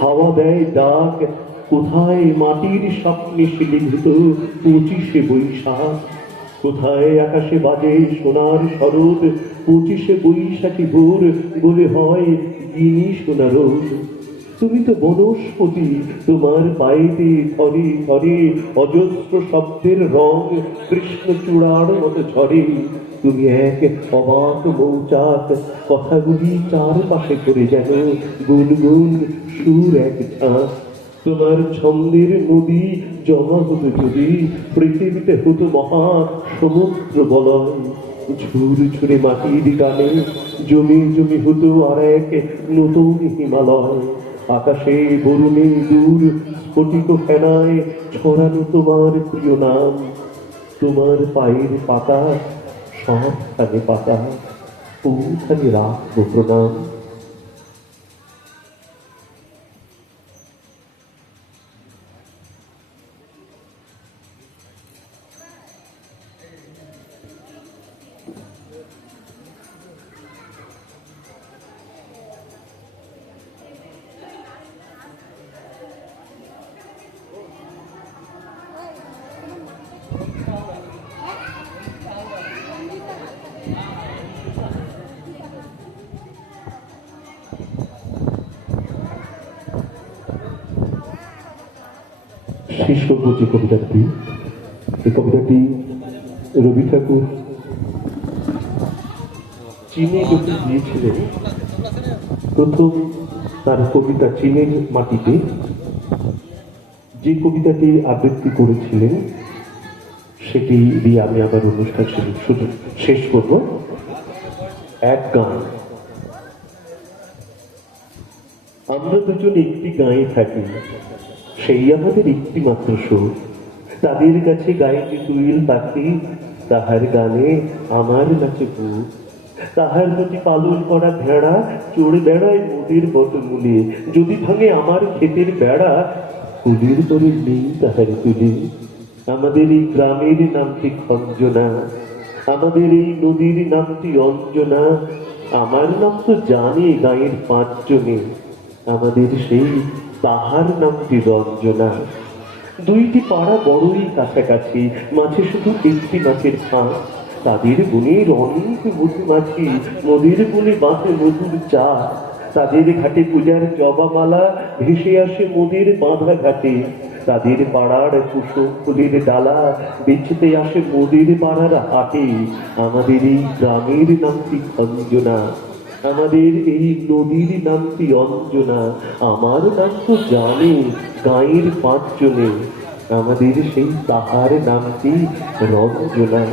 হাওয়া দেয় ডাক, কোথায় মাটির স্বপ্নে শিলিভূত 25শে বৈশাখ, কোথায় আকাশে বাজে সোনার শরৎ 25শে বৈশাখী ভোর বলে হয় গিনি সোনার। তুমি তো বনস্পতি, তোমার পায়েতে ধরে ধরে অজস্র শব্দের রং কৃষ্ণচূড়ার মতো ঝরে। তুমি এক অবাক মৌচাক, কথাগুলি চারপাশে করে যেন গুনগুন সুর এক ঝাঁক। তোমার ছন্দের নদী জমা হতো যদি পৃথিবীতে হতো মহা সমুদ্র বলয়। ঝুর ঝুরে মাটির গানে জমি জমি হতো আর এক নতুন হিমালয়। আকাশে বরুণে দূর স্ফটিক ফেনায় ছড়ানো তোমার প্রিয় নাম। তোমার পায়ের পাতা সবখানে পাতা, ওখানে রাখবো প্রণাম। শিষ্য যে কবিতাটি, এই কবিতাটি রবি ঠাকুর চীনে যখন গিয়েছিলেন, প্রথম তার কবিতা চীনের মাটিতে যে কবিতাটি আবৃত্তি করেছিলেন, সেটি দিয়ে আমি আমার অনুষ্ঠান শুধু শেষ করব। এক গান। আমরা দুজন একটি গাঁয়ে থাকি, সেই আমাদের একটি মাত্র সুর। তাদের কাছে গাইতে তুইল পাখি, তাহার গানে আমার নাচে বুক। তাহার প্রতি পালন করা ভেড়া চড়ে বেড়ায় মোদের বটমূলে। যদি ভাঙে আমার ক্ষেতের বেড়া, ফুলের পরে নেই তাহার তুলে। আমাদের এই গ্রামের নামটি খঞ্জনা, আমাদের এই নদীর নামটি অঞ্জনা। আমার নাম তো জানে গাঁয়ের 5 জনে, আমাদের সেই তাহার নামটি রঞ্জনা। দুইটি পাড়া বড়ই কাছাকাছি, মাঝে শুধু একটি মাছের ফাঁক। তাদের বনের অনেক মধুমাছি, মোদের বনে বাঁধে মধুর চা। তাদের ঘাটে পূজার জবামালা ভেসে আসে মোদের বাঁধা ঘাটে। তাদের পাড়ার কুসুম ফুলের ডালা বেচতে আসে মোদের পাড়ার হাটে। আমাদের এই গ্রামের নামটি খঞ্জনা, আমাদের এই নদীর নামটি অঞ্জনা। আমার নাম তো জানে গাঁয়ের 5 জনে, আমাদের সেই তাহার নামটি রঞ্জনা।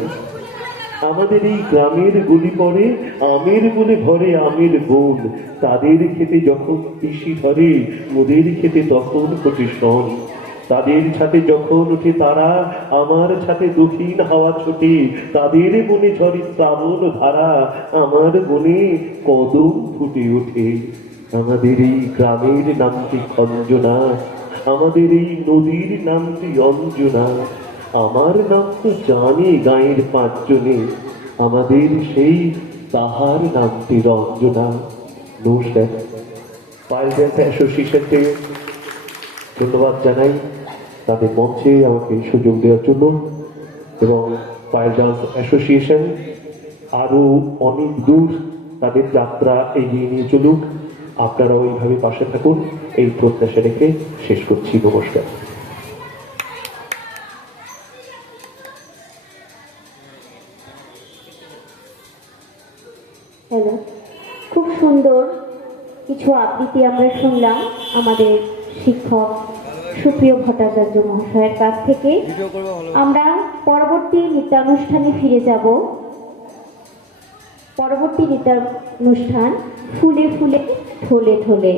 আমাদের এই গ্রামের গলি পরে আমের বলে ঘরে আমের বোন। তাদের খেতে যখন পিসি ধরে, মোদের খেতে তখন ফোটে শন। তাদের ছাতে যখন উঠে তারা, আমার ছাতে দক্ষিণ হাওয়া ছোটে। তাদের বনে ঝরে শ্রাবণ ধারা, আমার বনে কদম ফুটে ওঠে। আমাদের এই গ্রামের নামটি খঞ্জনা, আমাদের এই নদীর নামটি অঞ্জনা। আমার নাম তো জানে গাঁয়ের 5 জনে, আমাদের সেই তাহার নামটি রঞ্জনা। নমস্কার। পাইল ড্যান্স অ্যাসোসিয়েশনকে ধন্যবাদ জানাই তাদের মঞ্চে আমাকে সুযোগ দেওয়ার জন্য। এবং পাইল ডান্স অ্যাসোসিয়েশন আরো অনেক দূর তাদের যাত্রা এগিয়ে নিয়ে চলুক। আপনারা ওইভাবে পাশে থাকুন, এই প্রত্যাশা রেখে শেষ করছি। নমস্কার। হ্যালো, খুব সুন্দর কিছু আবৃত্তি আমরা শুনলাম আমাদের শিক্ষক সুপ্রিয় ভট্টাচার্য মহাশয়ের কাছ থেকে। আমরা পরবর্তী নৃত্যানুষ্ঠানে ফিরে যাব। পরবর্তী নৃত্যানুষ্ঠান ফুলে ফুলে ঢলে ঢলে।